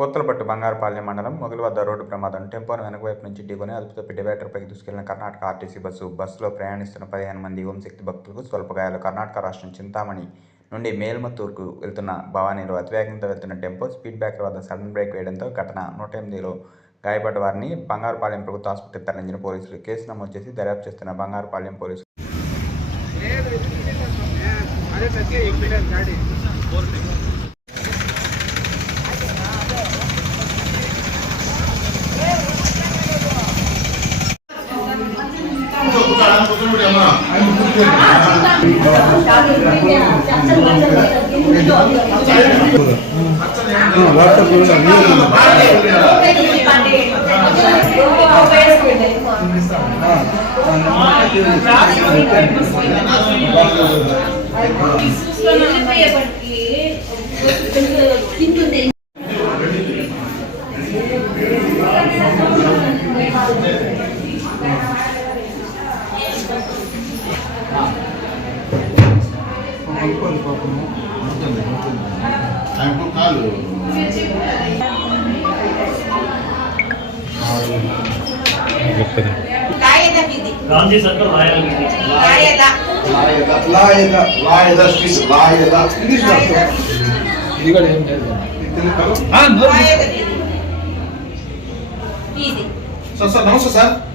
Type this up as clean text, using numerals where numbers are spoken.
పూతలపట్టు బంగారుపాలెం మండలం మొగులు వద్ద రోడ్డు ప్రమాదం. టెంపోను వెనకవైపు నుంచి ఢీకొని అదుపుతప్పి డివైడర్పైకి దూసుకెళ్లిన కర్ణాటక ఆర్టీసీ బస్సులో ప్రయాణిస్తున్న 15 మంది ఓంశక్తి భక్తులకు స్వల్ప గాయాలు. కర్ణాటక రాష్ట్రం చింతామణి నుండి మేల్మత్తూరుకు వెళ్తున్న భవానీలో అతివేగంతో వెళ్తున్న టెంపో స్పీడ్ బ్రేకర్ వద్ద సడన్ బ్రేక్ వేయడంతో ఘటన. 108లో గాయపడ్డ వారిని బంగారుపాలెం ప్రభుత్వ ఆసుపత్రికి తరలించిన పోలీసులు. కేసు నమోదు చేసి దర్యాప్తు చేస్తున్న బంగారుపాలెం పోలీసులు. गांधी सर्कल सर नमस्ते सर